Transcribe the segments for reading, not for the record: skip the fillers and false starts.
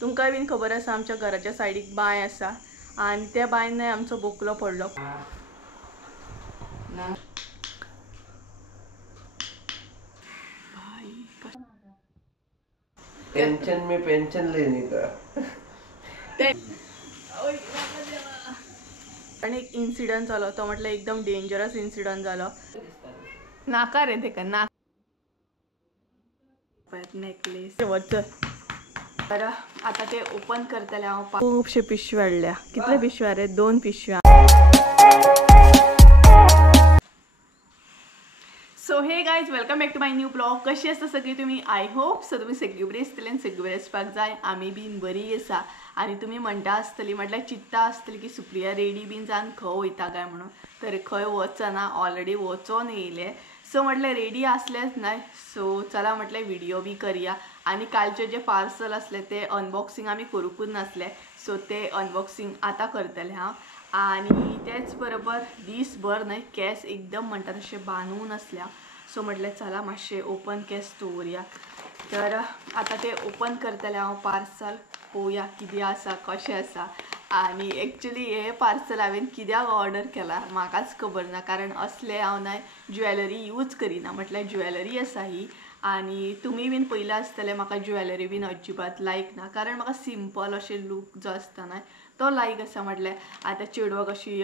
तुमकां बीन खबर आसा आमच्या घराच्या सायडीक बांय आसा आनी त्या बांयन आमचो बोकलो पडलो। पेंशन में पेंशन लेने का आणि एक इन्सिडंट जालो तो म्हटल्यार एकदम डेंजरस इन्सिडंट जालो। नाका रे तेका ना नेकलेस तर आता ते ओपन करतले हांव। खूबशे पिशव्या हाडल्या। कितले पिशव्या रे? 2 पिशव्या। So hey guys welcome back to my new blog. कशी आसता सगळी तुम्ही? आय होप सो तुम्ही सगळी बरी आसतली आनी सगळी बरी आसपाक जाय। आमी बीन बरी आसा आनी तुम्ही म्हणटा आसतली म्हटल्यार चिंता आसतली की सुप्रिया रेडी बीन जावन खंय वयता काय म्हणून। तर खंय वचना, ऑलरेडी वचोन येयले। सो म्हटल्यार रेडी आसलेच ना, सो चला म्हटल्यार व्हिडिओ बी करूया। आणि कालचे जे पार्सल असले ते अनबॉक्सिंग आमी करूकूच नासले, सो ते अनबॉक्सिंग आता करतले हांव। आणि त्याच बरोबर दिसभर न्हय केस एकदम म्हणटा तशे बांदून आसल्या, सो म्हटलें चला मातशे ओपन केस दवरया। तर आता ते ओपन करतले हांव पार्सल, पळोवया कितें आसा कशें आसा। आणि एक्चुअली हे पार्सल हांवें कित्याक ऑर्डर केला म्हाकाच खबर ना, कारण असले हांव न्हय ज्वेलरी यूज करिना। म्हटल्यार ज्वेलरी आसा ही, आणि तुमी बीन पयला आसतले म्हाका ज्वेलरी बीन अजिबात लायक ना, कारण म्हाका सिंपल अशें लूक जो आसता न्हय तो लायक आसा। म्हटल्यार आतां चेडवां कशी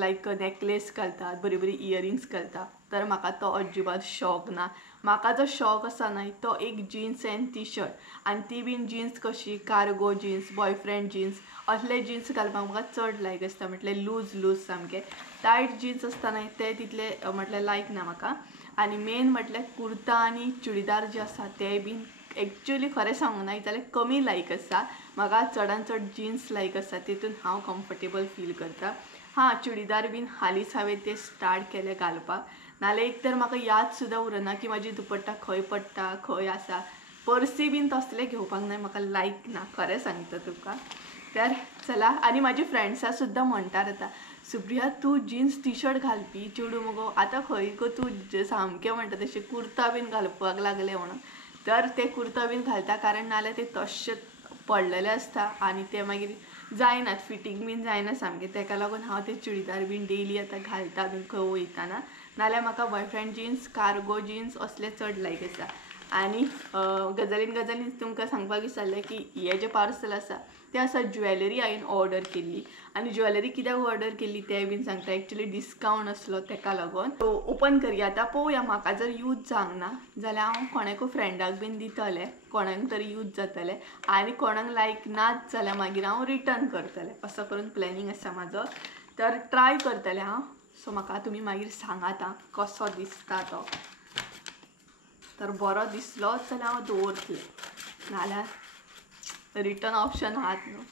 लायक नेकलेस घालतात, बरी बरी इयरिंग्स घालतात, तर म्हाका तो अजिबात शौक ना। म्हाका जो शौक आसा न्हय तो एक जीन्स एंड टी शर्ट, आनी ती बीन जीन्स कशी कार्गो जीन्स, बॉयफ्रेंड जीन्स असले जीन्स घालपाक म्हाका चड लायक आसता। म्हटल्यार लूज लूज सामके टायट जीन्स आसता न्हय ते तितले म्हटल्यार लायक ना म्हाका। आनी मेन म्हटल्यार कुर्ता आनी चुडीदार जे आसा ते बीन एक्चुअली खरें सांगूं ना जाल्यार कमी लायक आसा म्हाका। चडान चड जीन्स लायक आसा, तितून हांव कम्फर्टेबल फील करता। हां, चुडीदार बीन हालींच हांवें ते स्टार्ट केले घालपाक, नाल्यार एक तर म्हाका याद सुद्दां उरना की म्हाजी दुपट्टा खंय पडटा खंय आसा। पर्सी बीन तसले घेवपाक न्हय म्हाका लायक ना, खरें सांगता तुका। तर चला, आनी म्हाजी फ्रेंड्सां सुद्दां म्हणटात आतां, सुप्रिया तूं जीन्स टी शर्ट घालपी चेडूं मुगो, आतां खंय गो तूं सामकें म्हणटा तशें कुर्ता बीन घालपाक लागलें म्हणून। तर ते कुर्ता बीन घालता कारण नाल्यार ते तशें पडलेले आसता आनी ते मागीर जायनात, फिटींग बीन जायना सामकें। ताका लागून हांव ते चुडीदार बीन डेली आतां घालता बीन खंय वयताना, नाल्यार म्हाका बॉयफ्रेंड जीन्स, कार्गो जीन्स असले चड लायक आसा। आनी गजालीन तुमकां सांगपाक विसरलें की हे जे पार्सल आसा ते आसा ज्वेलरी हांवें ऑर्डर केल्ली। आनी ज्वेलरी कित्याक ऑर्डर केल्ली तें बीन सांगता। एक्चुअली डिस्कावंट आसलो ताका लागून। सो ओपन करया आतां, पळोवया। म्हाका जर यूज जावंक ना जाल्यार हांव कोणाकूय फ्रेंडाक बीन दितलें, कोणाक तरी यूज जातलें। आनी कोणाक लायक नाच जाल्यार मागीर हांव रिटर्न करतलें, असो करून प्लॅनिंग आसा म्हाजो। तर ट्राय करतलें हांव। सो म्हाका तुमी मागीर सांगात आं कसो दिसता तो। तर बरो दिसलो जाल्यार हांव दवरतलें, नाल्यार रिटर्न ऑप्शन आहात न्हू।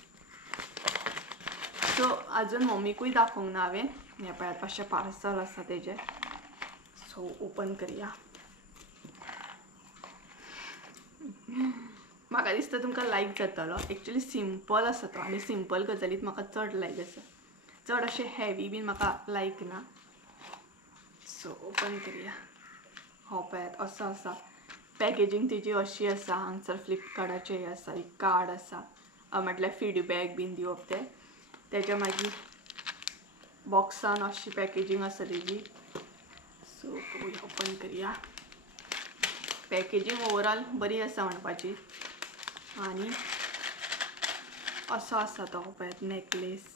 सो अजून मम्मीकूय दाखोवंक ना हांवें। हे पळयात अशें पार्सल आसा तेजें। सो ओपन करया। म्हाका दिसता तुमकां लायक जातलो। एक्चुअली सिंपल आसा तो, आनी सिंपल गजालीत म्हाका चड लायक आसा। चड अशें हेवी बीन म्हाका लायक ना। सो ओपन करया। हो पळयात असो आसा पॅकेजींग तेजी अशी आसा। हांगसर फ्लिपकार्टाचें हें आसा, एक कार्ड आसा, म्हटल्यार फीडबॅक बीन दिवप तें। तेच्या मागीर बॉक्सान अशी पॅकेजींग आसा तेजी। सो पळोवया, ओपन करया। पॅकेजींग ओवरऑल बरी आसा म्हणपाची। आनी असो आसा तो पळयात नेकलेस।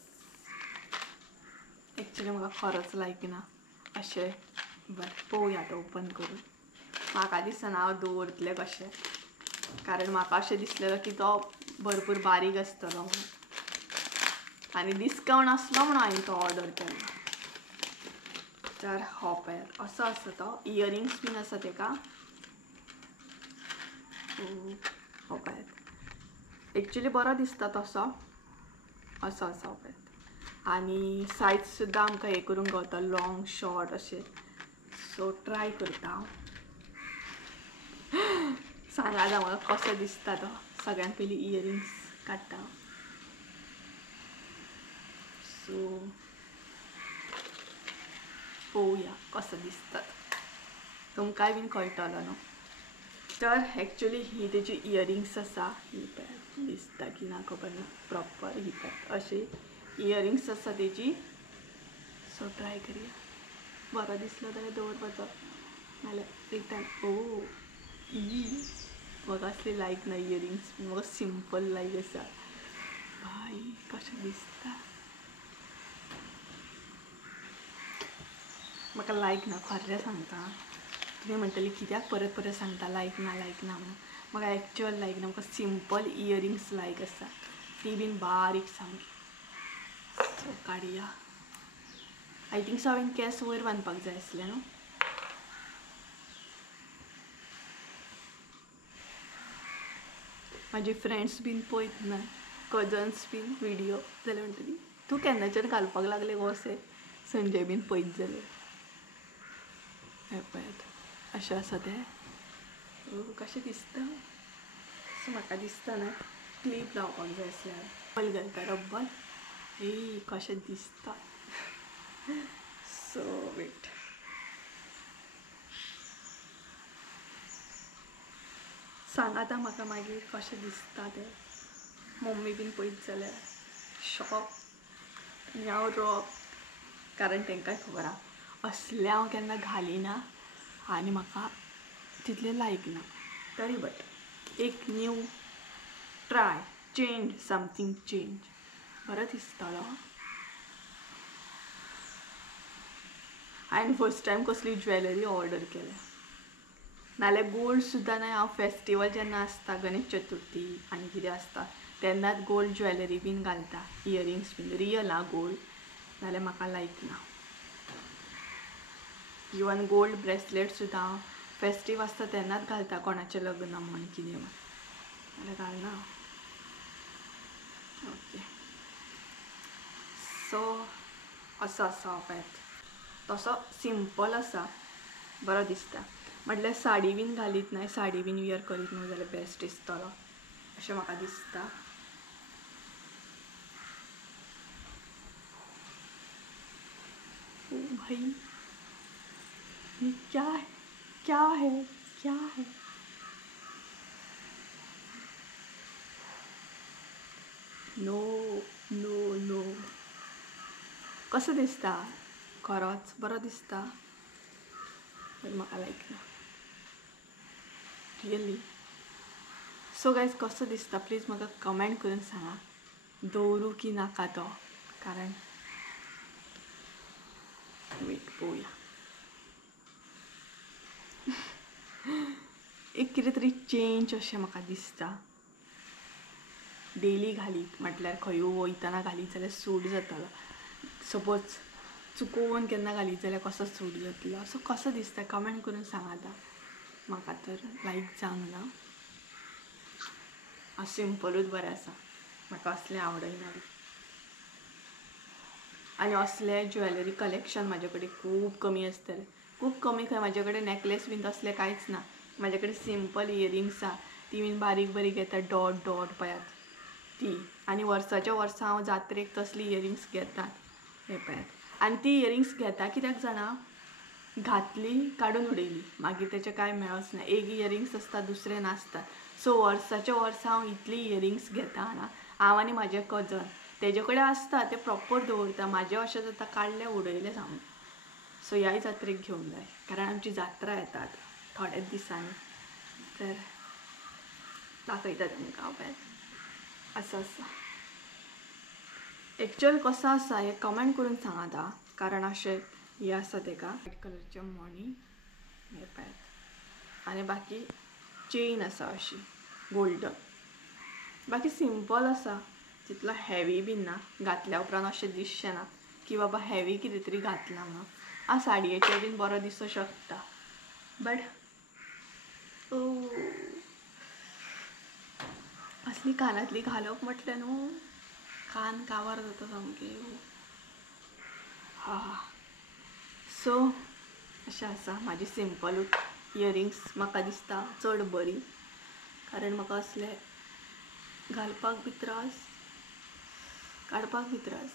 एक्चुअली म्हाका खरोच लायक ना अशें। बरें, पळोवया आतां ओपन करून। म्हाका दिसना हांव दवरतलें कशें, कारण म्हाका अशें दिसलेलो की तो भरपूर बारीक आसतलो म्हणून, आनी डिस्कावंट आसलो म्हणून हांवें तो ऑर्डर केलो। तर हो पळयात असो आसा तो। इयरिंग्स बीन आसा तेका। हो पळयात एक्चुअली बरो दिसता तसो। असो आसा हो पळयात। आनी सायज सुद्दां आमकां हें करूंक गावता, लॉंग शॉर्ट अशें। सो ट्राय करता हांव। सांगात म्हाका कसो दिसता तो। सगळ्यांत पयलीं इयरिंग्स काडटा। सो पळोवया कसो दिसता। तुमकांय बीन कळटलो न्हू। तर ॲक्च्युली ही तेजी इयरिंग्स आसा ही पॅक दिसता की ना खबर ना प्रॉपर ही पॅक अशी इयरिंग्स आसा तेजी. सो ट्राय करूया बरो दिसलो जाल्यार दवरपाचो नाल्यार रिटर्न. ओ म्हाका असली लायक ना इयरिंग्स म्हाका सिंपल लायक आसा. भाई कशें दिसता म्हाका लायक ना खरें सांगता. तुम्ही म्हणटली कित्याक परत परत सांगता लायक ना म्हणून. म्हाका एक्चुअल लायक ना. म्हाका सिंपल इयरिंग्स लायक आसा ती बीन बारीक सामकी. सो काडया. आय थिंक सो हांवें केंस वयर बांदपाक जाय आसले न्हू. माझे फ्रेंड्स बीन पळयत ना कजन्स बीन व्हिडिओ जाल्यार म्हणटली तूं केन्नाच्यान घालपाक लागले गो अशें संजय बीन पळयत जाल्यार. हे पळयात अशें आसा तें. कशें दिसता. सो म्हाका दिसता ना क्लिप लावपाक जाय आसल्यार रब्बल घालता रब्बल. कशें दिसता. सो वेट सांग आतां म्हाका मागीर कशें दिसता तें. मम्मी बीन पळयत जाल्यार शॉक आनी हांव रॉक. कारण तांकांय खबर आहा असलें हांव केन्ना घालिना आनी म्हाका तितलें लायक ना. तरी बट एक new try change something change बरो दिसतलो. हांवें फर्स्ट टायम कसली ज्वेलरी ऑर्डर केल्या नाल्यार गोल्ड सुद्दां ना. हांव फेस्टिवल जेन्ना आसता गणेश चतुर्थी आनी कितें आसता तेन्नाच गोल्ड ज्वेलरी बीन घालता इयरिंग्स बीन रियल आहा गोल्ड नाल्यार म्हाका लायक ना. इवन गोल्ड ब्रेसलेट सुद्दां हांव फेस्टीव आसता तेन्नाच घालता कोणाचें लग्न म्हण कितें म्हण नाल्यार घालना. ओके सो असो आसा पॅक. तसो सिंपल आसा बरो दिसता. म्हटल्यार साडी बीन घालीत ना साडी बीन वियर करीत न्हू जाल्यार बेस्ट दिसतलो अशें म्हाका दिसता. ओ भाई ये क्या है क्या है क्या है. नो नो नो कसो दिसता. खरोच बरो दिसता पण म्हाका लायक ना रियली. सो गायज कसो दिसता प्लीज म्हाका कमेंट करून सांगा दवरूं की नाका तो. कारण वेट पळोवया एक कितें तरी चेंज अशें म्हाका दिसता. डेली घालीत म्हटल्यार खंय वयतना घालीत जाल्यार सूट जातालो. सपोज चुकोवन केन्ना घालीत जाल्यार कसो सूट जातलो. सो कसो दिसता कमेंट करून सांगा आतां. म्हाका तर लायक जावंक ना. हांव सिंपलूच बरें आसा म्हाका असलें आवडना. आनी असलें ज्वेलरी कलेक्शन म्हाजे कडेन खूब कमी आसतलें. खूब कमी खंय म्हाजे कडेन नेकलेस बीन तसलें कांयच ना. म्हाजे कडेन सिंपल इयरिंग्स आहा ती बीन बारीक बारीक येता डॉट डॉट पळयात ती. आनी वर्साच्या वर्सा हांव जात्रेक तसली इयरिंग्स घेतात हे पळयात. आनी ती इयरिंग्स घेता कित्याक जाणा घातली काडून उडयली मागीर तेचें कांय मेळच ना. एक इयरिंग्स आसता दुसरें नासता. सो वर्साच्या वर्सा हांव इतली इयरिंग्स घेता ना हांव आनी म्हाजे कजन तेजे कडेन आसता ते प्रॉपर दवरता. म्हाजें अशें जाता काडलें उडयलें सामकें. सो ह्याय जात्रेक घेवंक जाय कारण आमची जात्रा येतात थोड्याच दिसांनी तर दाखयता तुमकां हांव पळयात असो आसा. एक्चुअल कसो आसा हें कमेंट करून सांगात कारण अशें हें आसा तेका व्हायट कलरचें मणी हें पळयात आनी बाकी चेन आसा अशी गोल्डन. बाकी सिंपल आसा तितलो हेवी बीन ना. घातल्या उपरांत अशें दिसचें ना की बाबा हेवी कितें तरी घातलां म्हणून. हांव साडयेचेर बीन बरो दिसूं शकता बट असली कानांतली घालप म्हटल्यार न्हू कान काबार जाता सामके. हा सो अशें आसा म्हाजी सिंपलूच इयरिंग्स म्हाका दिसता चड बरी कारण म्हाका असले घालपाक बी त्रास काडपाक बी त्रास.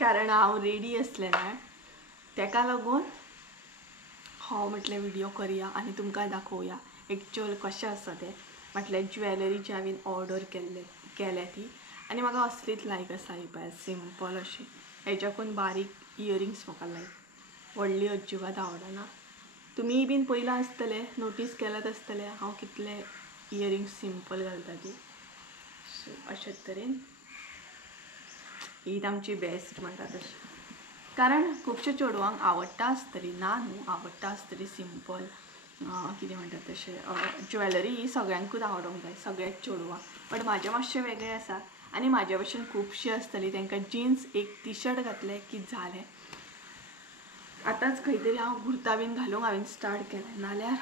कारण हांव रेडी आसलें ना तेका लागून हांव म्हटलें व्हिडिओ करुया आनी तुमकां दाखोवया एक्चुअल कशें आसा तें. म्हटल्यार ज्वेलरीची हांवें ऑर्डर केल्या ती आनी म्हाका असलीच लायक आसा ही पळय सिंपल अशी. हेच्याकून बारीक इयरिंग्स म्हाका लायक, व्हडली अजिबात आवडना. तुमी बीन पयलां आसतले नोटीस केलात आसतले हांव कितले इयरिंग्स सिंपल घालता ती. सो अशे तरेन हीच आमची बेस्ट म्हणटा तशी. कारण खुबशे चेडवांक आवडटा आसतली, ना न्हू आवडटा आसतली सिंपल कितें म्हणटात तशें ज्वेलरी ही सगळ्यांकूच आवडोंक जाय, सगळ्याच चेडवांक. बट म्हाजें मातशें वेगळें आसा आनी म्हाज्या भशेन खुबशीं आसतलीं तांकां जिन्स एक टी शर्ट घातलें की जालें. आतांच खंय तरी हांव कुर्ता बीन घालूंक हांवें स्टार्ट केलें, नाल्यार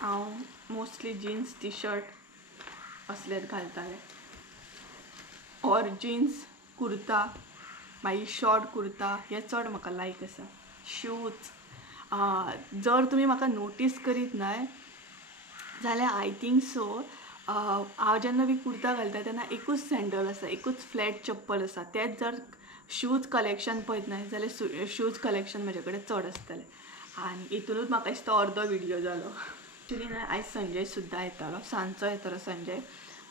हांव मोस्टली जिन्स टी शर्ट असलेच घालतालें. ऑर जिन्स कुर्ता मागीर शॉर्ट कुर्ता हे चड म्हाका लायक आसा. शूज जर तुमी म्हाका नोटीस करीत न्हय जाल्यार आय थिंक सो हांव जेन्ना बी कुर्ता घालता तेन्ना एकूच सँडल आसा, एकूच फ्लॅट चप्पल आसा. तेच जर शूज कलेक्शन पळयत न्हय जाल्यार शूज कलेक्शन म्हाजे कडेन चड आसतलें. आनी हितूनूच म्हाका दिसता अर्दो व्हिडिओ जालो. एक्चुली न्हय आयज संजय सुद्दां येतालो, सांजचो येतालो संजय.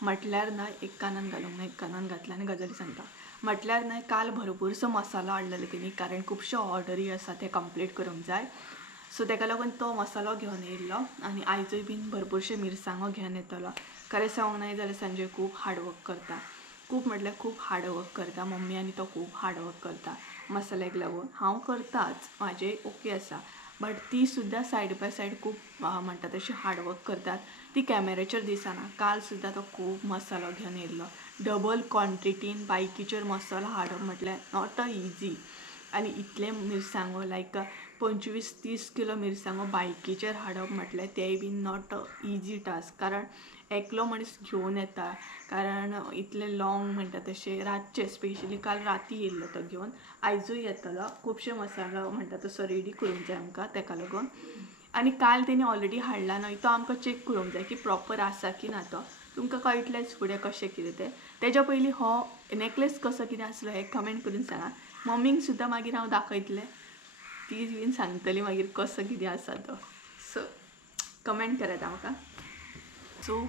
म्हटल्यार न्हय एक कानान घालूंक ना, एक कानान घातला आनी गजाली सांगता. म्हटल्यार न्हय काल भरपूरसो मसालो हाडलेलो तेणी, कारण खुबश्यो ऑर्डरी आसा ते कंप्लीट करूंक जाय. सो ताका लागून तो मसालो घेवन येयल्लो आनी आयजूय बीन भरपूरशे मिरसांगो घेवन येतलो. खरें सांगूंक न्हय जाल्यार संजय खूब हार्डवर्क करता, खूब म्हटल्यार खूब हार्डवर्क करता. मम्मी आनी तो खूब हार्डवर्क करता मसाल्याक लागून. हांव करताच, म्हाजें ओके आसा, बट ती सुद्दां सायड बाय सायड खूब म्हणटा तशी हार्डवर्क करतात. ती कॅमेऱ्याचेर दिसना. काल सुद्दां तो खूब मसालो घेवन येयल्लो. डबल क्वॉन्टिटीन बायकीचेर मसालो हाडप म्हटल्यार नॉट अ इजी. आनी इतले मिरसांगो लायक 25-30 किलो मिरसांगो बायकीचेर हाडप म्हटल्यार तेय been not a easy task. कारण एकलो मनीस घेवन येता, कारण इतले लॉंग म्हणटा तशें रातचे स्पेशली काल राती येयल्लो तो घेवन, आयजूय येतलो. खुबशे मसालो म्हणटा तसो रेडी करूंक जाय आमकां ताका लागून. आनी काल तेणी ऑलरेडी हाडला न्हय तो आमकां चॅक करूंक जाय की प्रॉपर आसा की ना तो. तुमकां कळटलेंच फुडें कशें कितें तें. तेज्या पयलीं हो नेकलेस कसो कितें आसलो हें कमेंट करून सांगा. मम्मीक सुद्दां मागीर हांव दाखयतलें, ती बीन सांगतली मागीर कसो कितें आसा तो. सो कमेंट करात म्हाका. सो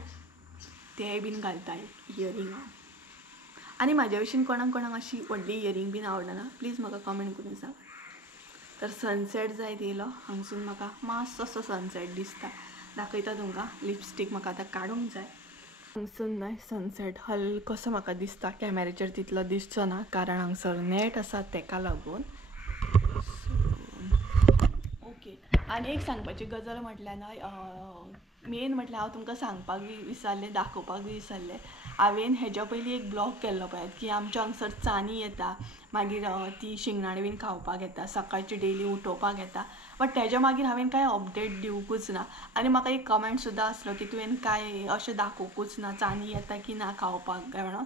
तेय बीन घालता इयरिंगां. आनी म्हाज्या भशेन कोणाक कोणाक अशी व्हडली इयरिंग बीन आवडना प्लीज म्हाका कमेंट करून सांगा. तर सनसेट जायत येयलो हांगसून, म्हाका मातसो असो सनसेट दिसता. दाखयता तुमकां. लिपस्टीक म्हाका आतां काडूंक जाय. हांगसून न्हय सनसेट हलकोसो म्हाका दिसता, कॅमेऱ्याचेर तितलो दिसचो ना कारण हांगसर नेट आसा ताका लागून. ओके. आनी एक सांगपाची गजाल म्हटल्यार न्हय मेन म्हटल्यार हांव तुमकां सांगपाक विसरलें, दाखोवपाक विसरलें. हांवें हेज्या पयलीं एक ब्लॉग केल्लो पळयात की आमच्या हांगसर चानी येता, मागीर ती शिंगणाणे बीन खावपाक येता, सकाळची डेली उठोवपाक येता. बट तेज्या मागीर हांवें कांय अपडेट दिवंकूच ना. आनी म्हाका एक कमेंट सुद्दां आसलो की तुवें कांय अशें दाखोवंकूच ना चानी येता की ना खावपाक काय म्हणून.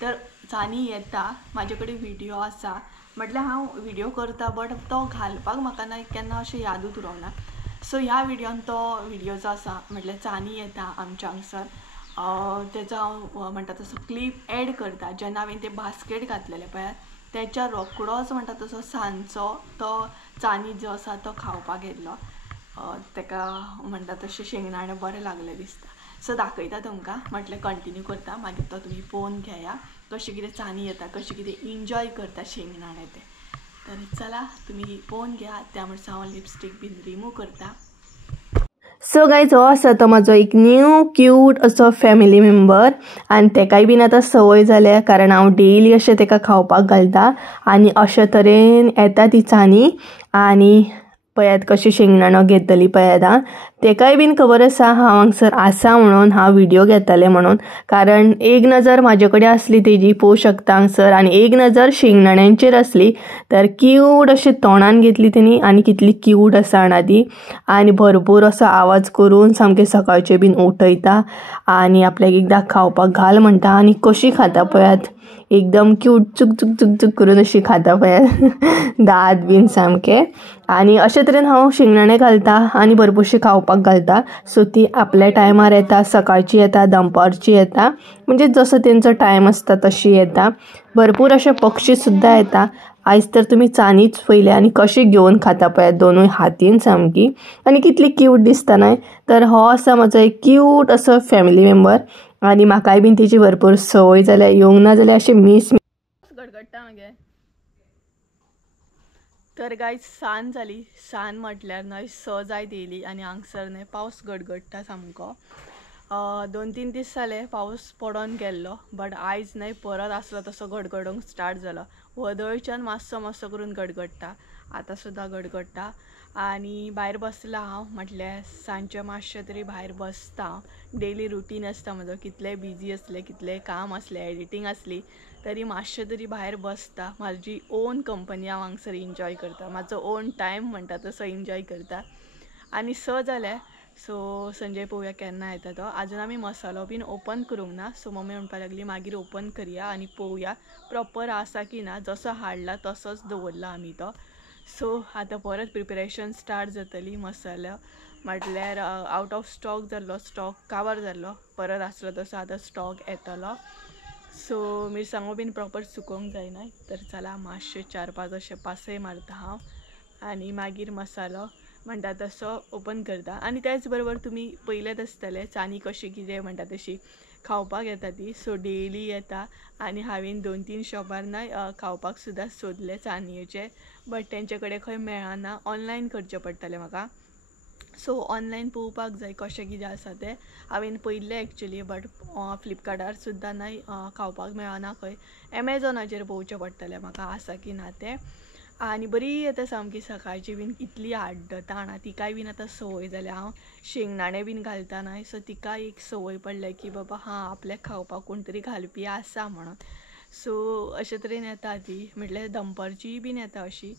तर चानी येता, म्हाजे कडेन व्हिडिओ आसा. म्हटल्यार हांव व्हिडिओ करता बट तो घालपाक म्हाका ना केन्ना अशें यादूच उरोंक ना. सो ह्या व्हिडिओन तो व्हिडिओ जो आसा म्हटल्यार चानी येता आमच्या हांगसर, तेजो हांव म्हणटा तसो क्लीप एड करता. जेन्ना हांवें तें बास्केट घातलेलें पळयात तेच्या रोखडोच म्हणटा तसो सांजचो तो चानी जो आसा तो खावपाक येयल्लो. ताका म्हणटा तशें शेंगदाणे बरें लागले दिसता. सो दाखयता तुमकां, म्हटल्यार कंटिन्यू करता, मागीर तो तुमी पळोवन घेया कशें कितें चानी येता, कशें कितें एन्जॉय करता शेंगदाणे ते. तर चला तुमी पळोवन घ्या. त्या म्हणसर हांव लिपस्टीक बीन रिमूव करता. सो गायज हो आसा तो म्हाजो एक न्यू क्यूट असो फॅमिली मेंबर आनी ताकाय बीन आतां संवय जाल्या कारण हांव डेली अशें ताका खावपाक घालता. आनी अशे तरेन येता ती चानी आनी पळयात कशी शेंगदाणो घेतली पळयात. ताकाय बीन खबर आसा हांव हांगसर आसा म्हणून, हांव व्हिडिओ घेतलें म्हणून. कारण एक नजर म्हाजे कडेन आसली तेजी पळोवंक शकता हांगसर आनी एक नजर शेंगदाण्यांचेर आसली. तर क्यूट अशें तोंडान घेतली तेणी आनी कितली क्यूट आसा जाणा ती. आनी भरपूर असो आवाज करून सामकें सकाळचें बीन उठयता आनी आपल्याक एकदां खावपाक घाल म्हणटा. आनी कशी खाता पळयात, एकदम क्यूट चूक चूक चूक चूक करून अशी खाता पळयात दात बीन सामकें. आनी अशे तरेन हांव शेंगदाणे घालता आनी भरपूरशे खावपाक घालता. सो ती आपल्या टायमार येता, सकाळची येता, दनपारची येता, म्हणजे जसो तेंचो टायम आसता तशी येता. भरपूर अशे पक्षी सुद्दां येता आयज तर तुमी चानीच पयले आनी कशें घेवन खाता पळय दोनूय हातीन सामकी आनी कितली क्यूट दिसता न्हय. तर हो आसा म्हजो एक क्यूट असो फॅमिली मेंबर आनी म्हाकाय बीन तेची भरपूर संवय जाल्या येवंक ना जाल्यार अशें मिस गडगडटा मागे. तर गायज सांज जाली. सांज म्हटल्यार न्हय 6 जायत येयली आनी हांगसर न्हय पावस गडगडटा सामको. 2-3 दीस जाले पावस पडोन गेल्लो बट आयज न्हय परत आसलो तसो गडगडोंक स्टार्ट जालो. वदळच्यान मातसो मातसो करून गडगडटा, आतां सुद्दां गडगडटा. आनी भायर बसलां हांव म्हटल्यार सांजचें मातशें तरी भायर बसता. डेली रुटीन आसता म्हजो, कितलें बिजी आसलें कितलें काम आसलें एडिटींग आसली तरी मातशें तरी भायर बसता. म्हाजी ओन कंपनी हांव हांगसर एन्जॉय करता, म्हाजो ओन टायम म्हणटा तसो एन्जॉय करता. आनी 6 जाले सो संजय पळोवया केन्ना येता तो. आजून आमी मसालो बीन ओपन करूंक ना सो मम्मी म्हणपाक लागली मागीर ओपन करया आनी पळोवया प्रॉपर आसा की ना. जसो हाडला तसोच दवरला आमी तो. सो आतां परत प्रिपरेशन स्टार्ट जातली मसालो म्हटल्यार आवट ऑफ स्टॉक जाल्लो, स्टॉक काबार जाल्लो, परत आसलो तसो आतां स्टॉक येतलो. सो मिरसांगो बीन प्रॉपर सुकोवंक जायना. तर चला मातशे 4-5 अशे पासय मारता हांव आनी मागीर मसालो म्हणटा तसो ओपन करता. आनी त्याच बरोबर तुमी पयलेच आसतले चानी कशी कितें म्हणटा तशी खावपाक येता ती. सो डेली येता आनी हांवें 2-3 शॉपार न्हय खावपाक सुद्दां सोदले चानयेचे बट तेंचे कडेन खंय मेळना, ऑनलायन करचें पडटलें म्हाका. सो ऑनलायन पळोवपाक जाय कशें कितें आसा तें. हांवें पयल्लें एक्चुली बट फ्लिपकार्टार सुद्दां न्हय खावपाक मेळना खंय. एमेझॉनाचेर पळोवचें पडटलें म्हाका आसा की ना तें. आनी बरी येता सामकी सकाळची बीन इतली आड्डता हांगा. तिकाय बीन आतां संवय जाल्या, हांव शेंगदाणे बीन घालता न्हय सो तिकाय एक संवय पडल्या की बाबा हां आपल्याक खावपाक कोण तरी घालपी आसा म्हणून. सो अशे तरेन येता ती म्हटल्यार दनपारची बीन येता अशी.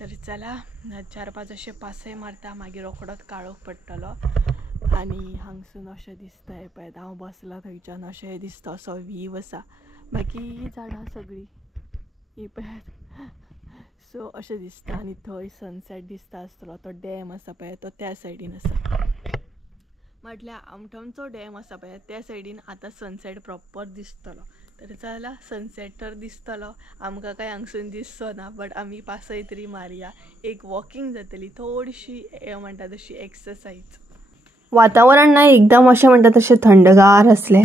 तर चला 4-5 अशे पासय मारता मागीर रोखडोच काळोख पडटलो. आनी हांगसून अशें दिसता हे पळय हांव बसलां थंयच्यान अशें दिसता असो व्हीव आसा बाकी झाडां सगळीं ही पळयात. सो अशें दिसता आनी थंय सनसेट दिसता आसतलो. तो डॅम आसा पळय तो त्या सायडीन आसा म्हटल्यार आमठणचो डॅम आसा पळय त्या सायडीन आतां सनसेट प्रॉपर दिसतलो. तर चला सनसेट तर दिसतलो आमकां काय हांगसून दिसचो ना बट आमी पासय तरी मारया. एक वॉकिंग जातली थोडीशी म्हणटा तशी एक्सरसाइज. वातावरण ना एकदम अशें म्हणटा तशें थंडगार आसलें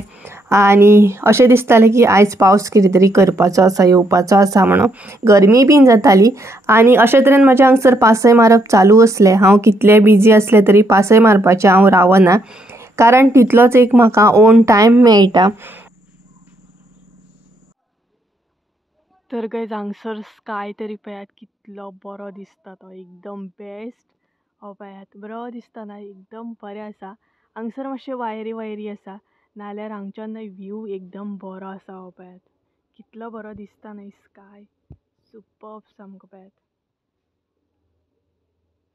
आनी अशें दिसतालें की आयज पावस कितें तरी करपाचो आसा येवपाचो आसा म्हणून. गरमी बीन जाताली आनी अशे तरेन म्हाजे हांगसर पासय मारप चालू आसलें. हांव कितलें बिजी आसलें तरी पासय मारपाचें हांव रावना कारण तितलोच एक म्हाका ओन टायम मेळटा. तर गायज हांगसर स्काय तरी पळयात कितलो बरो दिसता तो एकदम बेस्ट. हो पळयात बरो दिसता ना एकदम बरें आसा. हांगसर मातशें वायरी आसा नाल्यार हांगच्यान व्ह्यू एकदम बरो आसा. हो पळयात कितलो बरो दिसता न्हय स्काय सुपर्ब सामको. पळयात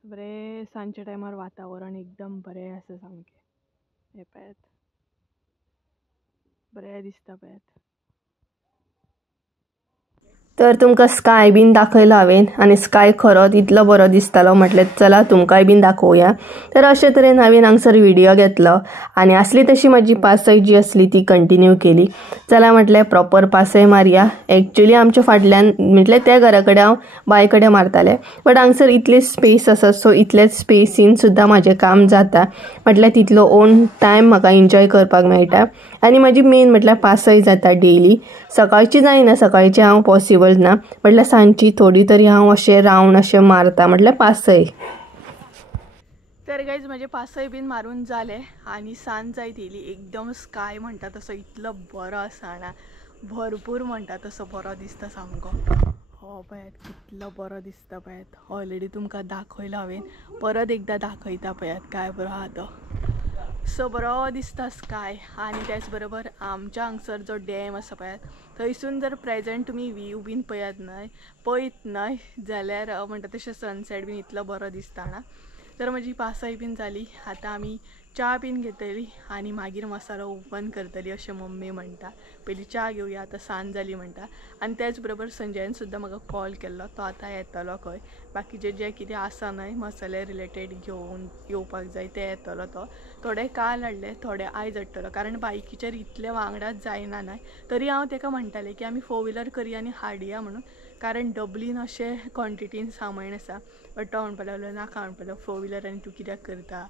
बरें सांजच्या टायमार वातावरण एकदम बरें आसा सामकें. हे पळयात बरें दिसता पळयात. तर तुमकां स्काय बीन दाखयलो हांवें आनी स्काय खरोच इतलो बरो दिसतालो म्हटल्यार चला तुमकांय बीन दाखोवया. तर अशे तरेन हांवें हांगसर व्हिडियो घेतलो आनी आसली तशी म्हाजी पासय जी आसली ती कंटिन्यू केली. चला म्हटल्यार प्रॉपर पासय मारया. एक्चुली आमच्या फाटल्यान म्हटल्यार त्या घरा कडेन हांव बाय कडेन मारतालें बट हांगसर इतले स्पेस आसा सो इतलेच स्पेसीन सुद्दां म्हाजें काम जाता म्हटल्यार तितलो ओन टायम म्हाका एन्जॉय करपाक मेळटा. आनी म्हाजी मेन म्हटल्यार पासय जाता डेली. सकाळची जायना, सकाळची हांव पॉसिबल ना म्हटल्यार सांजची थोडी तरी हांव अशें रावंड अशें मारता म्हटल्यार पासय. तर गायज म्हजे पासय बीन मारून जाले आनी सांज जायत येयली. एकदम स्काय म्हणटा तसो इतलो बरो आसा हांगा भरपूर म्हणटा तसो बरो दिसता सामको. हो पळयात कितलो बरो दिसता पळयात. ऑलरेडी तुमकां दाखयलो हांवें परत एकदां दाखयता पळयात काय बरो आहा तो. सो बरो दिसता स्काय आनी त्याच बरोबर आमच्या हांगसर जो डॅम आसा पळयात थंयसून जर प्रेजेंट तुमी व्ह्यू बीन पळयत न्हय जाल्यार म्हणटा तशें सनसेट बीन इतलो बरो दिसता हांगा. तर म्हजी पासय बीन जाली. आतां आमी च्या बीन घेतली आनी मागीर मसालो ओपन करतली अशें मम्मी म्हणटा. पयलीं च्या घेवया आतां सांज जाली म्हणटा. आनी त्याच बरोबर संजयान सुद्दां म्हाका कॉल केल्लो तो आतां येतलो खंय. बाकीचें जें कितें आसा न्हय मसाले रिलेटेड घेवन येवपाक जाय तें येतलो तो. थोडे काल हाडले थोडे आयज हाडटलो कारण बायकीचेर इतले वांगडाच जायना न्हय. तरी हांव ताका म्हणटालें की आमी 4 व्हिलर करया आनी हाडया म्हणून कारण डबलीन अशे क्वॉन्टिटीन सामान आसा. बट तो म्हणपाक लागलो नाका म्हणपाक लागलो 4 व्हिलरांनी तूं कित्याक करता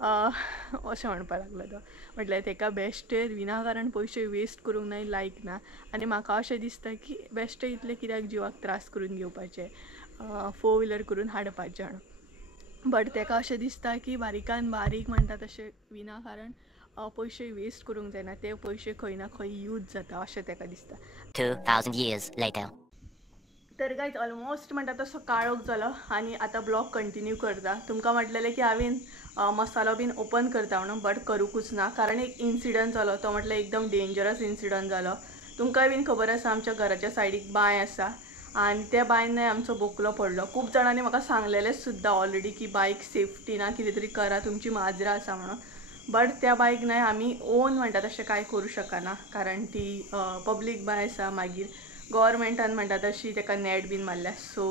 अशें म्हणपाक लागलो तो. म्हटल्यार ताका बेश्टेर विनाकारण पयशे वेस्ट करूंक नाही लायक ना. आनी म्हाका अशें दिसता की बेश्टे इतले कित्याक जिवाक त्रास करून घेवपाचे 4 व्हिलर करून हाडपाचें म्हणून. बट ताका अशें दिसता की बारीकान बारीक म्हणटा तशें विनाकारण पयशे वेस्ट करूंक जायना. ते पयशे खंय ना खंय यूज जाता अशें ताका दिसता. 2000 years later. तर गायज ऑलमोस्ट म्हणटा तसो काळोख जालो आनी आतां ब्लॉग कंटिन्यू करता. तुमकां म्हटलेलें की हांवें मसालो बीन ओपन करता म्हणून बट करूंकूच ना. कारण एक इन्सिडंट जालो तो म्हटल्यार एकदम डेंजरस इन्सिडंट जालो. तुमकांय बीन खबर आसा आमच्या घराच्या सायडीक बांय आसा आनी त्या बांयन आमचो बोकलो पडलो. खूब जाणांनी म्हाका सांगलेलें सुद्दां ऑलरेडी की बायक सेफ्टी ना कितें तरी करा तुमची माजरां आसा म्हणून. बट त्या बायक न्हय आमी ओन म्हणटा तशें कांय करूं शकना कारण ती पब्लीक बाय आसा. मागीर गव्हर्मेंटान म्हणटा तशी ताका नॅट बीन मारल्या सो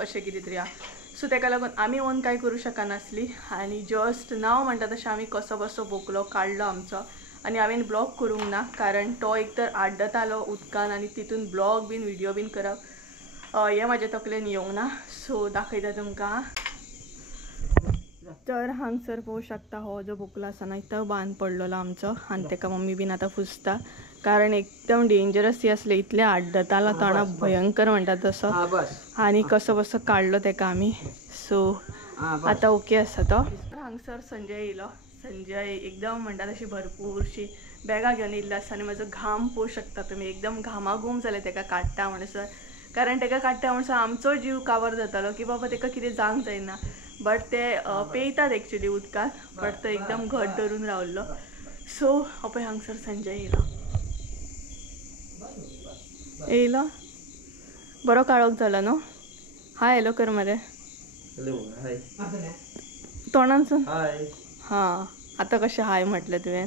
अशें कितें तरी आहा. सो ताका लागून आमी ओन कांय करूं शकनासली आनी जस्ट नाव म्हणटा तशें आमी कसो बसो बोकलो काडलो आमचो. आनी हांवें ब्लॉग करूंक ना कारण तो एक तर आड्डतालो उदकान आनी तितून ब्लॉग बीन व्हिडिओ बीन करप हें म्हाज्या तकलेन येवंक ना. सो दाखयता तुमकां. तर हांगसर पळोवंक शकता हो जो बोकलो आसा ना तो बांद पडलेलो आमचो आनी ताका मम्मी बीन आतां पुसता कारण एकदम डेंजरस ही आसले. इतले आड्डतालो तोंडा भयंकर म्हणटा तसो आनी कसो बसो काडलो ताका आमी. सो आतां ओके आसा तो. हांगसर संजय येयलो. संजय एकदम म्हणटा तशी भरपूरशी बॅगां घेवन येयल्ली आसा आनी म्हजो घाम पळोवंक शकता तुमी. एकदम घामाघूम जालें ताका काडटा म्हणसर. कारण ताका काडटा म्हणसर आमचो जीव काबार जातालो की बाबा ताका कितें जावंक जायना. बट ते पेयतात एक्चुली उदकांत बट तो एकदम घट धरून रावल्लो. सो हो पळय हांगसर संजय येयलो बरो काळोख जालो न्हू. हाय हॅलो कर मरे तोंडानसून. हां आतां कशें हाय म्हटलें तुवें.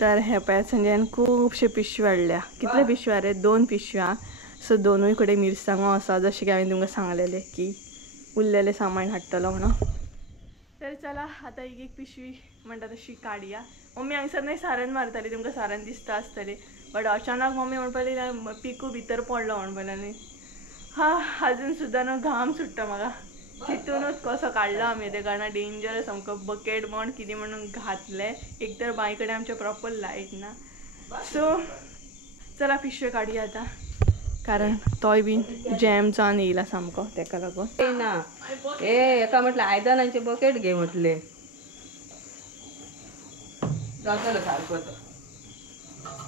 तर हे पळय संजयान खुबशे पिशव्यो हाडल्या. कितले पिशव्या रे 2 पिशव्या. सो दोनूय कडेन मिरसांगो आसा जशें की हांवें तुमकां सांगलेलें की उरलेलें सामान हाडटलो म्हणून. तर चला आतां एक पिशवी म्हणटा तशी काडया. मम्मी हांगसर न्हय सारण मारताली तुमकां सारण दिसता आसतली बट अचानक मम्मी म्हणपाक लागली पिकू भितर पडलो म्हणपाक लागली. अजून सुद्दां न्हू घाम सुट्टा म्हाका. तितूनच कसो काडलो आमी ते कारण डेंजरस आमकां बकेट म्हण कितें म्हणून घातलें. एक तर बांय कडेन आमच्या प्रॉपर लायट ना. सो चला पिशव्यो काडया आतां कारण तोय बीन जॅम जावन येयला सामको ताका लागून. ना एका म्हटलं आयदनांचे बकेट घे म्हटले जातलो सारको तो.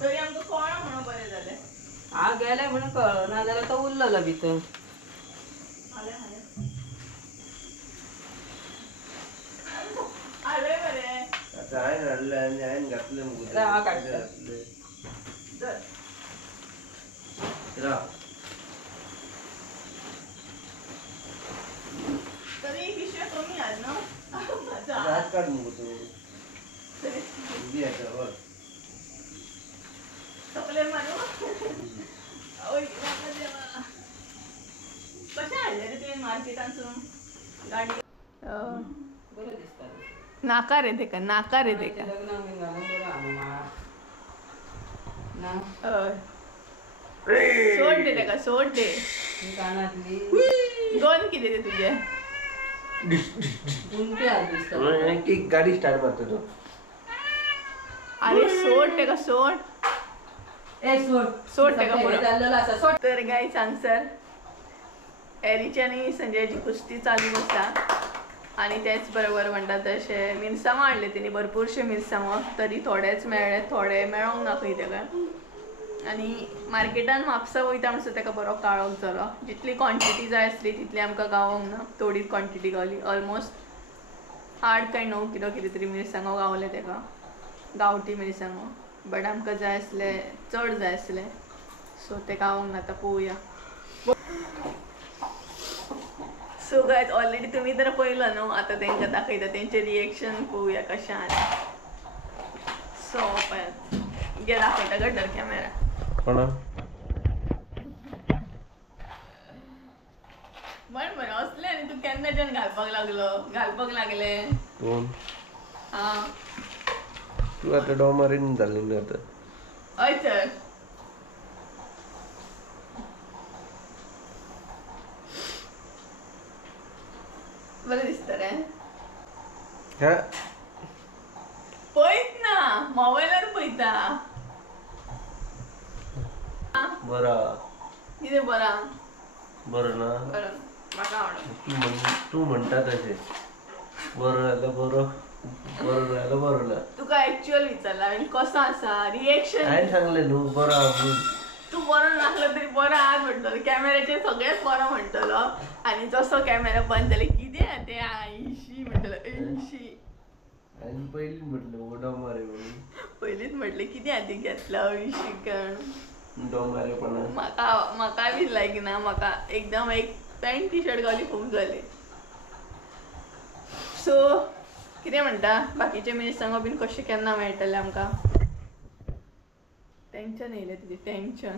तरी आमकां कळ्ळो म्हणून बरें जालें. हांव गेलें म्हणून कळ्ळो ना जाल्यार तो उरलेलो भितर. हाडलें बरें. आता हांवें हाडलें आनी हांवें घातलें मुगो. हांव काडटा. तरी पिशव्या कमी हाड न्हू. हात काड मुगो तूं. उबी आसा बघ. तकलेर मारू. कशें हाडलें रे तुवें मार्केटांसून गाडी. बरें दिसता. नाका रे ताका नाका रे ताका. लग्नाक बीन घालून बरो आहा म्हाका. ना सोड दे ताका सोड दे. कानातली 2 कितें ते तुजे. उंटी हात दिसता. एक गाडी स्टार्ट मारता तो. अरे सोड ताका सोड. ए सोड सोड ताका पुरो. चाललेलो आसा सोड. तर गाय सांगसर एरीची आनी संजयाची कुस्ती चालू आसा आनी तेच बरोबर म्हणटा तशें मिरसांगो हाडले तेणी भरपूरशे मिरसांगो. तरी थोडेच मेळ्ळे थोडे मेळोंक ना खंय ताका. आनी मार्केटान म्हापसा वयता म्हणसर ताका बरो काळोख जालो. जितली क्वॉन्टिटी जाय आसली तितली आमकां गावोंक ना. थोडीच क्वॉन्टिटी गावली. ऑलमोस्ट 8 काय 9 किलो कितें तरी मिरसांगो गावले ताका गांवठी मिरसांगो. बट आमकां जाय आसले चड जाय आसले सो ते गावोंक ना. आतां पळोवया. सो गायज ऑलरेडी तुमी तर पळयलो न्हू. आतां तांकां दाखयता तेंचें रिएक्शन पळोवया कशें आहा. सो पळय घे दाखयता गड्डर कॅमेरा. कोणा म्हण बरें असलें आनी तूं केन्नाच्यान घालपाक लागले. कोण हां तूं आतां डोमारीन जाल्ली न्हू आतां. हय तर बरं दिसतं रे. हा पळयत ना मोबाईलवर पळयता. बरा कितें बरा बरं ना. बरं म्हाका आवडलं. तू म्हणता तशें बरं जाल्यार बरं बरं जाल्यार बरं ना. तुका ऍक्च्युअल विचारला आणि कसो आसा रिएक्शन. हांवें सांगलें न्हू बरं आहा म्हणून. तू बरो नासलो तरी बरो आहात म्हणटलो. कॅमेऱ्याचेर सगळेच बरो म्हणटलो आणि जसो कॅमेरा बंद जाले कितें ते 80 म्हणटलो 80. हांवें पयलींच म्हटलें डोंमारे म्हणून. पयलींच म्हटलें कितें आधी घेतला 80 कण. डोंमारेपणा. म्हाका बी लायक ना. म्हाका एकदम एक पॅन्ट टी शर्ट घाली खूब जाली. सो कितें म्हणटा बाकीचे मिरसांगो बीन कशें केन्ना मेळटले आमकां. टेन्शन येयलें तुजें टेन्शन.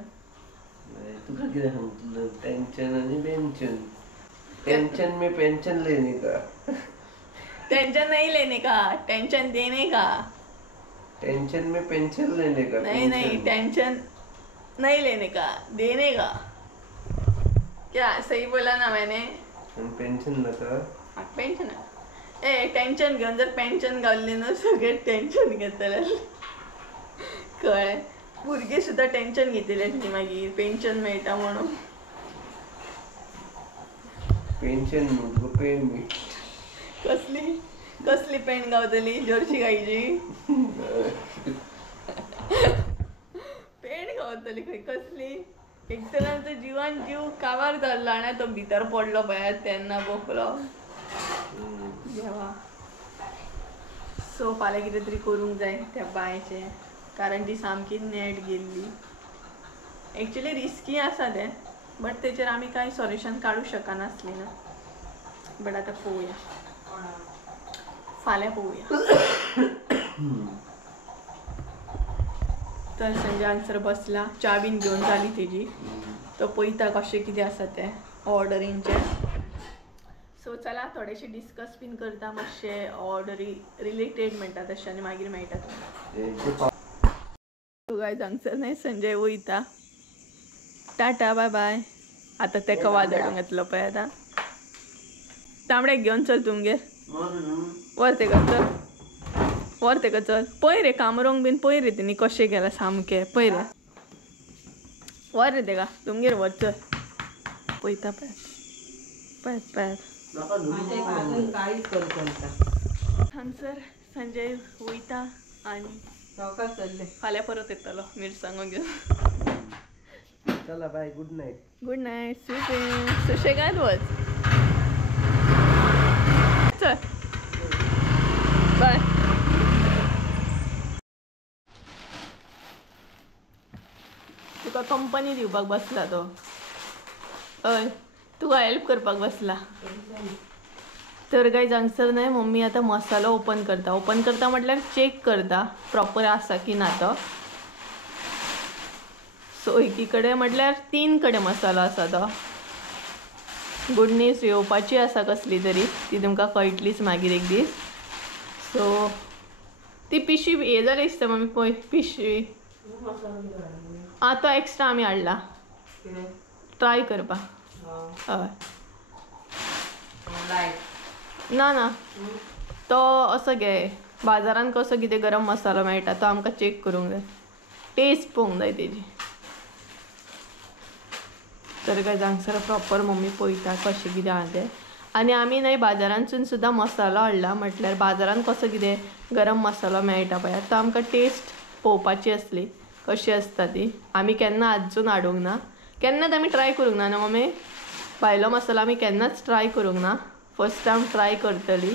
तुका कितें सांगतलो टेन्शन आनी पेन्शन. टेन्शन में पेन्शन लेने का. टेंशन नहीं लेने का टेंशन देने का. टेंशन में पेंशन लेने का. नहीं नहीं टेंशन नहीं लेने का देने का. क्या सही बोला ना मैंने. पेन्शन नका. पेन्शन ए टेन्शन घेऊन जर पेन्शन घालली ना सगळे टेन्शन घेतले. कळ्ळें. भुरगे सुद्धा टेन्शन घेतले न्ही मागीर पेन्शन मेळटा म्हणून. पेन्शन न्हू पेमेंट. कसली कसली पेंट गावतली जर्सी गायची. पेंट गावतली खंय कसली. एक तरांचो जिवान जीव काबार जाल्लो आनी तो भितर पडलो पळय तेन्ना बोकलो देवा. सो फाल्यां कितें तरी करूंक जाय त्या बायचें कारण ती सामकी नेट गेल्ली. एक्चुली रिस्की आसा तें बट तेचेर आमी कांय सोल्युशन काडूंक शकनासली ना. बट आतां पळोवया फाल्यां पळोवया. तर संजय हांगसर बसला च्या बीन घेवन जाली तेजी. तो पळयता कशें कितें आसा तें ऑर्डरींचें. सो चला थोडेशें डिस्कस बीन करता मातशें ऑर्डरी रिलेटेड म्हणटा तशें आनी मागीर मेळटा. सो गायज हांगसर न्हय संजय वयता. Tata bye bye. आतां तेका वाजडूंक येतलो पळय आतां. तांबड्याक घेवन चल तुमगेर. वर तेका चल वर तेका चल. पळय रे कामरोंग बीन पळय रे तेणी कशें गेला सामकें पळय रे. वर रे तेका तुमगेर वर चल. पळयता पळय पळय पळय. हांगसर संजय वयता आनी फाल्यां परत येतलो मिरसांगो घेवन. चला bye good night. Good night sweet सुशेगाद वच. चल बाय. तुका कंपनी दिवपाक बसला तो. हय तुका हेल्प करपाक बसला. तर काय हांगसर न्हय मम्मी आतां मसालो ओपन करता म्हटल्यार चेक करता प्रॉपर आसा की ना तो. सो एकी कडेन म्हटल्यार 3 कडेन मसालो आसा तो. गुड न्यूज येवपाची आसा कसली तरी ती तुमकां कळटलीच मागीर एक दीस. सो ती पिशवी हे जालें दिसता मम्मी पळय पिशवी. तो एक्स्ट्रा आमी हाडला ट्राय करपाक. हय ना ना तो असो घे बाजारान कसो कितें गरम मसालो मेळटा तो आमकां चेक करूंक जाय. टेस्ट पळोवंक जाय तेजी. तर काय हांगसर प्रॉपर मम्मी पळयता कशें कितें आहा तें. आनी आमी न्हय बाजारांतसून सुद्दां मसालो हाडला म्हटल्यार बाजारान कसो कितें गरम मसालो मेळटा पळय तो आमकां टेस्ट पळोवपाची आसली कशी आसता ती. आमी केन्ना आजून हाडूंक ना केन्नाच आमी ट्राय करूंक ना न्हू मम्मी. भायलो मसालो आमी केन्नाच ट्राय करूंक ना. फर्स्ट टायम ट्राय करतली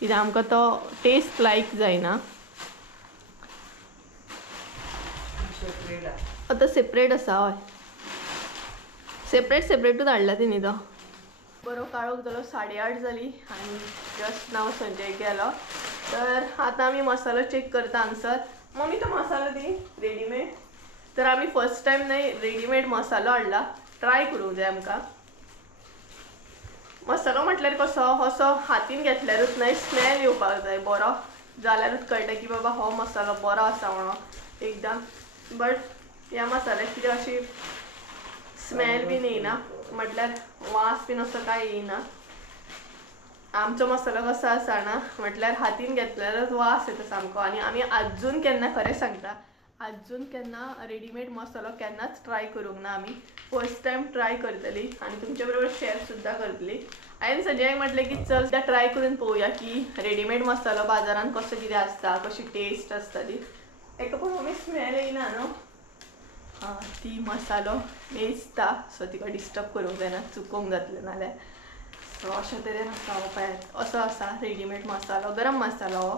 कित्याक आमकां तो टेस्ट लायक जायना. आतां सेपरेट आसा हय सेपरेटूच हाडला तेणी तो. बरो काळोख जालो 8:30 जाली आनी जस्ट नाव संजय गेलो. तर आतां आमी मसालो चेक करता हांगसर. मम्मी तो मसालो दी रेडीमेड. तर आमी फर्स्ट टायम न्हय रेडीमेड मसालो हाडला ट्राय करूंक जाय आमकां. मसालो म्हटल्यार कसो असो हातीन घेतल्यारूच न्हय स्मेल येवपाक जाय बरो जाल्यारूच कळटा की बाबा हो मसालो बरो आसा म्हणून एकदम. बट ह्या मसाल्याक कितें अशी स्मेल बीन येयना म्हटल्यार वास बीन असो कांय येयना. आमचो मसालो कसो आसा ना म्हटल्यार हातीन घेतल्यारच वास येता सामको आणि आमी अजून केन्ना खरें सांगता अजून केन्ना रेडीमेड मसालो केन्नाच ट्राय करूंक ना आमी फर्स्ट टाइम ट्राय करतली आणि तुमच्या बरोबर शेअर सुद्धा करतली हांवें संजयाक म्हटलें की चल त्या ट्राय करून पळोवया की रेडीमेड मसालो बाजारान कसो कितें आसता कशी टेस्ट आसता ती एका पण मम्मी स्मेल येयना न्हू हां ती मसालो मेजता सो तिका डिस्टर्ब करूंक जायना चुकोवंक जातलें नाल्यार सो अशा तरेन आसा हो पळयात असो आसा रेडीमेड मसालो गरम मसालो हो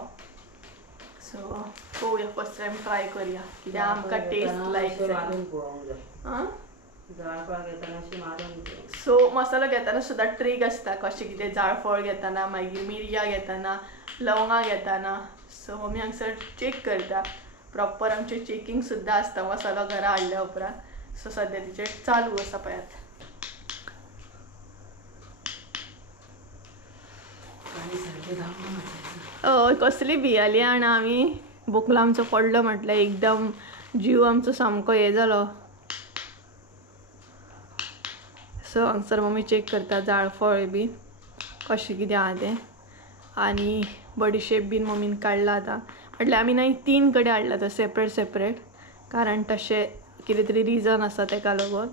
सो पळोवया फर्स्ट टायम ट्राय करया कित्याक आमकां टेस्ट लायक मारून पळोवंक जाय आं जाळपाक येताना अशी मारून पळोवंक सो मसालो घेताना सुद्दां ट्रीक आसता कशें कितें जाळफळ घेताना मागीर मिरयां घेताना लवंगां घेताना सो आमी हांगसर चेक करता प्रॉपर आमचें चेकींग सुद्दां आसता मसालो घरा हाडल्या उपरांत सो सद्या तिचें चालू आसा पळयात आनी सारकें धांवून हय कसली भियाली आनी आमी बोकलो आमचो पडलो म्हटल्यार एकदम जीव आमचो सामको हे जालो सो हांगसर मम्मी चेक करता जाळफळ बीन कशें कितें आहा तें आनी बडीशेप बीन मम्मीन काडला आतां म्हटल्यार आमी नाही 3 कडेन हाडला तो सेपरेट कारण तशें कितें तरी रिजन आसा तेका लागून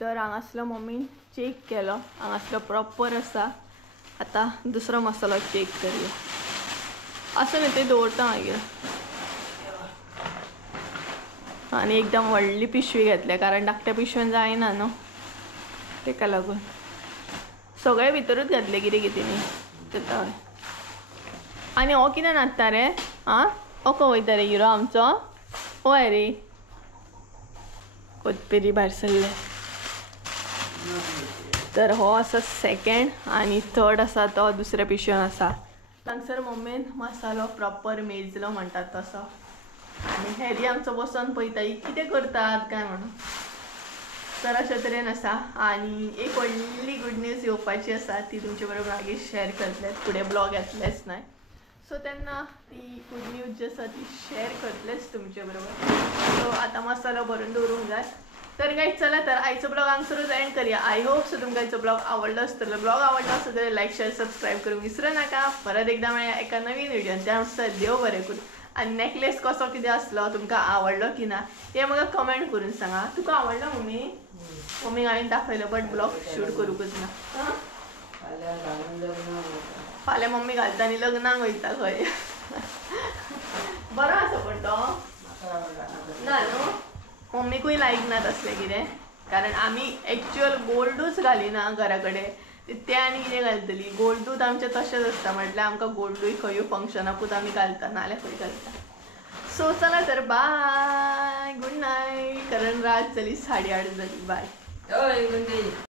तर हांगासलो मम्मीन चेक केलो हांगासलो प्रॉपर आसा आतां दुसरो मसालो चेक करया असं नाही ते दवरता मागीर आनी एकदम व्हडली पिशवी घेतल्या कारण धाकट्या पिशवेन जायना न्हू तेका लागून सगळे भितरूच घातले कितें कितें न्ही जाता हय आनी हो कितें नाचता रे आं हो खंय वयता रे हिरो आमचो हय रे कोथपेरी भायर सरले तर हो आसा सेकंड आनी थर्ड आसा तो दुसऱ्या पिशवेन आसा हांगसर मम्मीन मसालो प्रॉपर मेजलो म्हणटात तसो आनी हेरी आमचो बसोन पळयता ही कितें करतात काय म्हणून तर अशा तरेन आसा आनी एक व्हडली गूड न्यूज येवपाची आसा ती तुमचे बरोबर मागीर शेअर करतलेच फुडें ब्लॉग येतलेच नाय सो तेन्ना ती गूड न्यूज जी आसा ती शेअर करतलेच तुमचे बरोबर सो आतां मसालो भरून दवरूंक जाय तर गाईज चला तर आयचो ब्लॉग हांगसरूच एंड करूया आय होप सो तुमकां आयचो ब्लॉग आवडलो आसतलो ब्लॉग आवडलो आसत जाल्यार लायक शेअर सबस्क्राईब करूंक विसरू नाका परत एकदा मेळया एका नवीन व्हिडिओन त्या नुसार देव बरें करूं आनी नेकलेस कसो कितें आसलो तुमकां आवडलो की ना हें म्हाका कमेंट करून सांगा तुका आवडलो मम्मी मम्मीक हांवें दाखयलो बट ब्लॉग शूट करूंकच ना फाल्यां घालून लग्न वयता फाल्यां मम्मी घालता आनी लग्नाक वयता खंय बरो आसा पण तो म्हाका आवडला ना न्हू मम्मीकूय लायक ना तसलें कितें कारण आमी एक्चुअल गोल्डूच घालिना घरा कडेन ते आनी कितें घालतली गोल्डूच आमचें तशेंच आसता म्हटल्यार आमकां गोल्डूय खंयूय फंक्शनाकूच आमी घालता नाल्यार खंय घालता सो चला तर बाय गुड नायट कारण रात जाली 8:30 जाली बाय हय गुंडी